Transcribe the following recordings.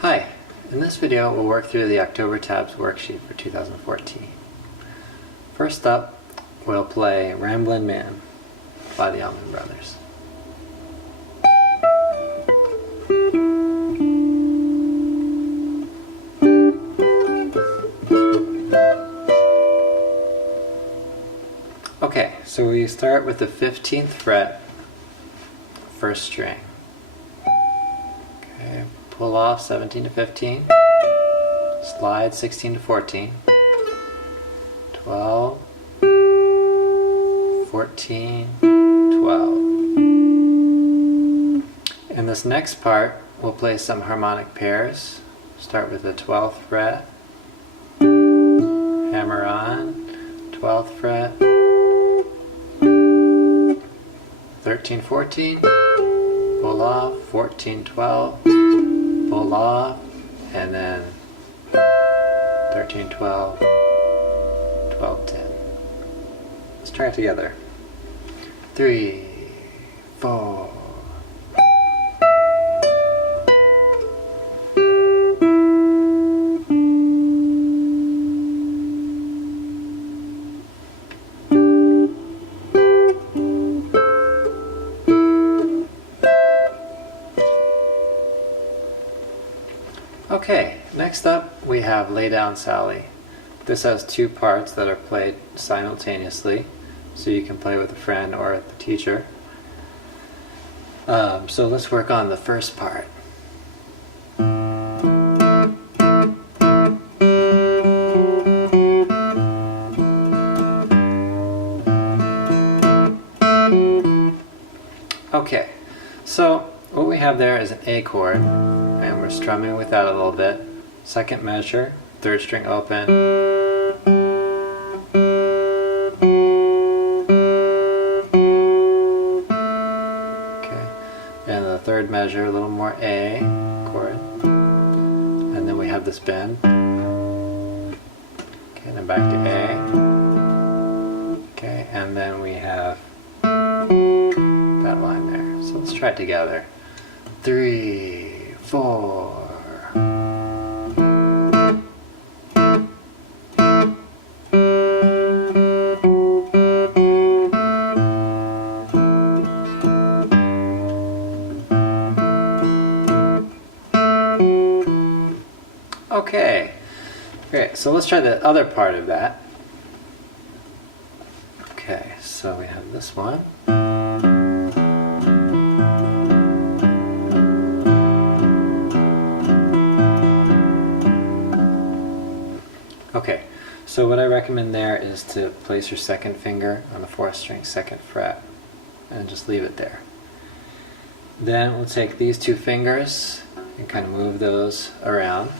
Hi, in this video we'll work through the October tabs worksheet for 2014. First up, we'll play Ramblin' Man by the Allman Brothers. Okay, so we start with the 15th fret, first string. Okay, pull off 17 to 15, slide 16 to 14, 12, 14, 12. In this next part, we'll play some harmonic pairs. Start with the 12th fret, hammer on, 12th fret, 13, 14, pull off, 14, 12, pull off, and then 13, 12, 12, 10. Let's try it together. 3, 4. Okay, next up we have Lay Down Sally. This has two parts that are played simultaneously, so you can play with a friend or the teacher. So let's work on the first part. Okay, so what we have there is an A chord, and we're strumming with that a little bit. Second measure, third string open. Okay, and the third measure, a little more A chord. And then we have this bend. Okay, then back to A. Okay, and then we have that line there. So let's try it together. 3, 4. Okay, great. So let's try the other part of that. Okay, so we have this one. Okay, so what I recommend there is to place your second finger on the 4th string, 2nd fret, and just leave it there. Then we'll take these two fingers and kind of move those around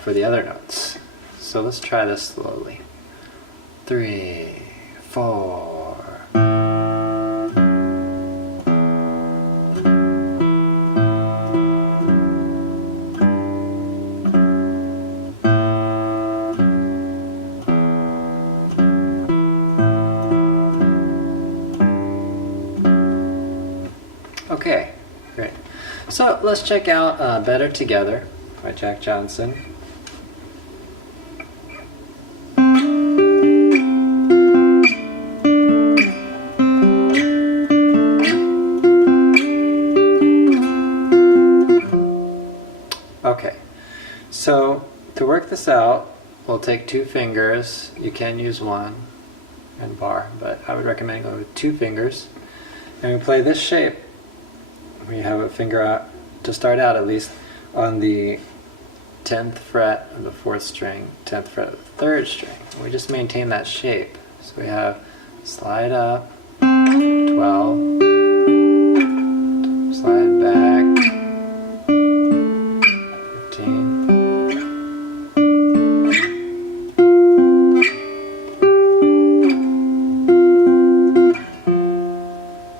for the other notes. So let's try this slowly. 3, 4. Okay, great. So let's check out Better Together by Jack Johnson. Okay, so to work this out, we'll take two fingers. You can use one and bar, but I would recommend going with two fingers. And we play this shape. We have a finger out to start out, at least, on the 10th fret of the 4th string, 10th fret of the 3rd string. And we just maintain that shape. So we have slide up, 12, slide back, 15.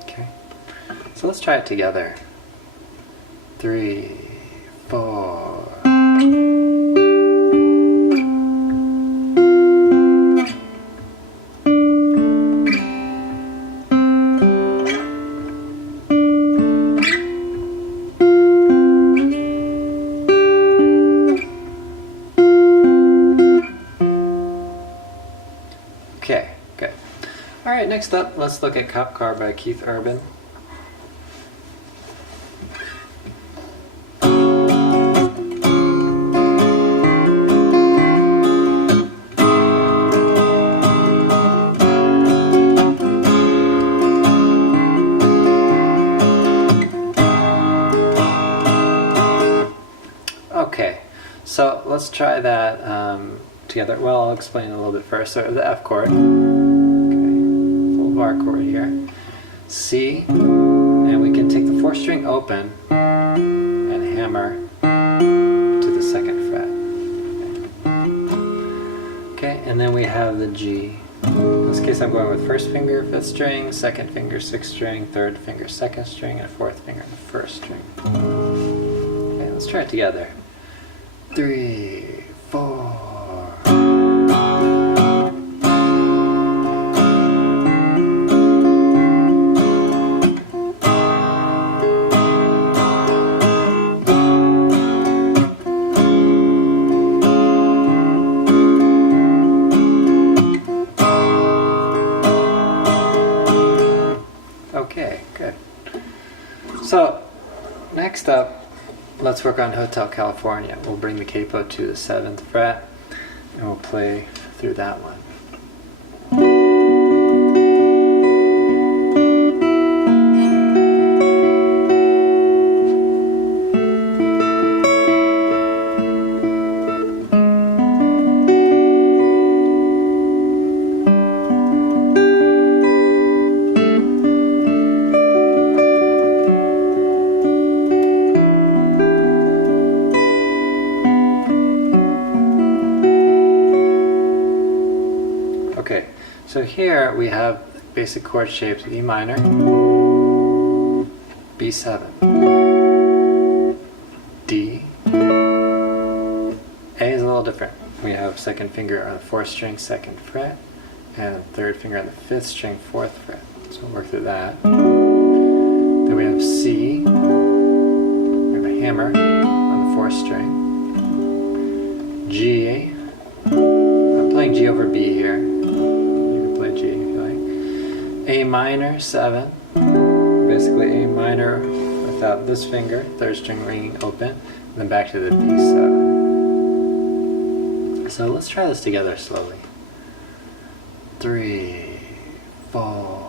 Okay, so let's try it together. 3, 4. Alright, next up, let's look at Cop Car by Keith Urban. Okay, so let's try that together. Well, I'll explain a little bit first. So the F chord, okay, full bar chord here, C, and we can take the 4th string open and hammer to the 2nd fret. Okay, and then we have the G. In this case, I'm going with 1st finger 5th string, 2nd finger 6th string, 3rd finger 2nd string, and 4th finger 1st string. Okay, let's try it together. 3, 4. Okay, good. So, next up, let's work on Hotel California. We'll bring the capo to the 7th fret and we'll play through that one. Okay, so here we have basic chord shapes: E minor, B7, D. A is a little different. We have 2nd finger on the 4th string 2nd fret, and 3rd finger on the 5th string 4th fret. So we'll work through that. Then we have C. We have a hammer on the 4th string. G. I'm playing G over B here. G if you like. A minor 7, basically A minor without this finger, 3rd string ringing open, and then back to the B7. So let's try this together slowly. 3, 4.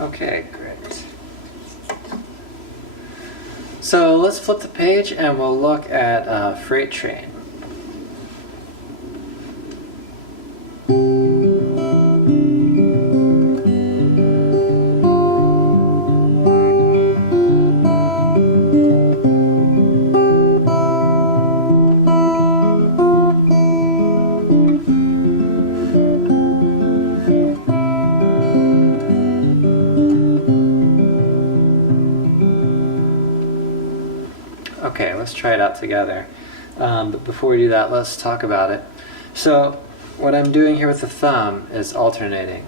Okay, great. So let's flip the page and we'll look at Freight Train. Okay, let's try it out together. But before we do that, let's talk about it. So what I'm doing here with the thumb is alternating.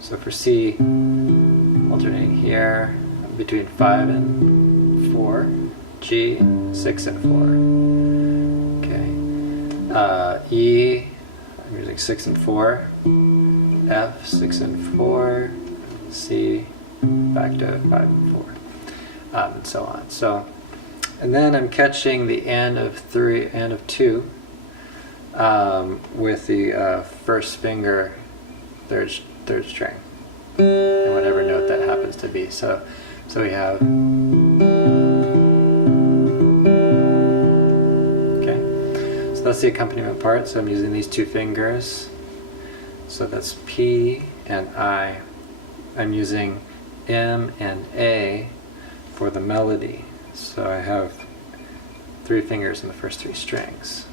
So for C, alternating here between 5 and 4, G, 6 and 4. Okay. E, I'm using 6 and 4. F, 6 and 4. C, back to 5 and 4. And so on. So, and then I'm catching the end of 3 and of 2 with the 1st finger, third string, and whatever note that happens to be. So we have, okay. So that's the accompaniment part. So I'm using these 2 fingers. So that's P and I. I'm using M and A for the melody. So I have 3 fingers in the first 3 strings.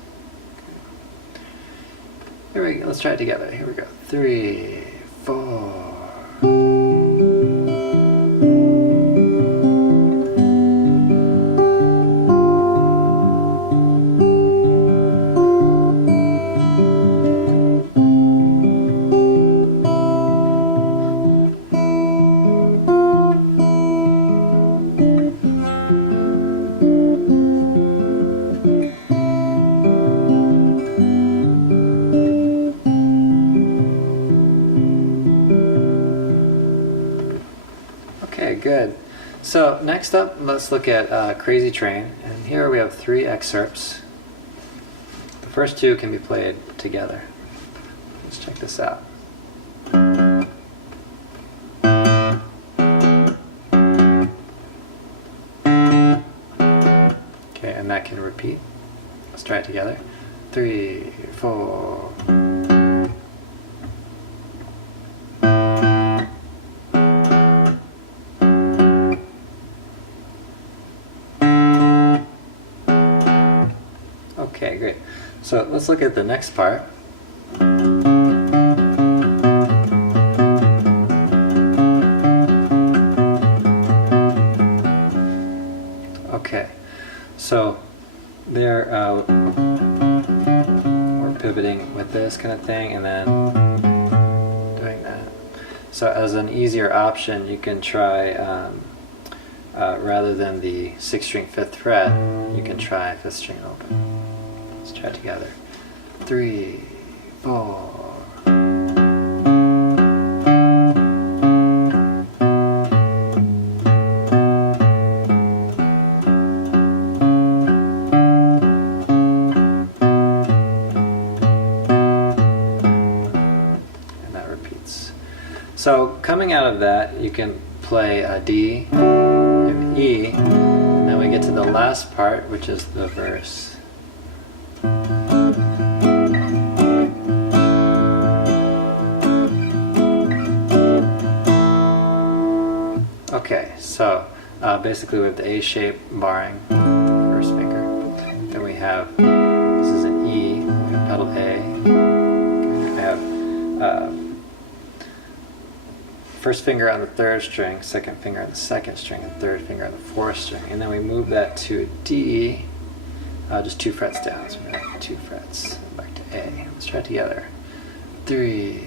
Here we go. Let's try it together. Here we go. 3, 4. Okay, good. So next up, let's look at Crazy Train, and here we have 3 excerpts. The first 2 can be played together. Let's check this out. Okay, and that can repeat. Let's try it together. 3, 4. Okay, great. So let's look at the next part. Okay, so there we're pivoting with this kind of thing and then doing that. So as an easier option, you can try rather than the 6th string 5th fret, you can try 5th string open. Let's try it together. 3, 4. And that repeats. So coming out of that, you can play a D and E, and then we get to the last part, which is the verse. Okay, so basically we have the A shape barring the first finger. Then we have, this is an E, we have pedal A. We have first finger on the 3rd string, 2nd finger on the 2nd string, and 3rd finger on the 4th string. And then we move that to D, just 2 frets down. So we have 2 frets, back to A. Let's try it together. 3,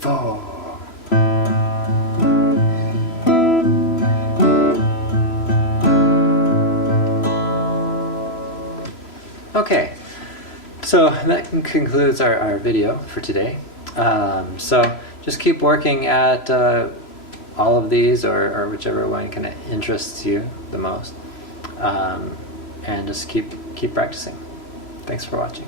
4. Okay, so that concludes our video for today. So just keep working at all of these or whichever one kind of interests you the most, and just keep practicing. Thanks for watching.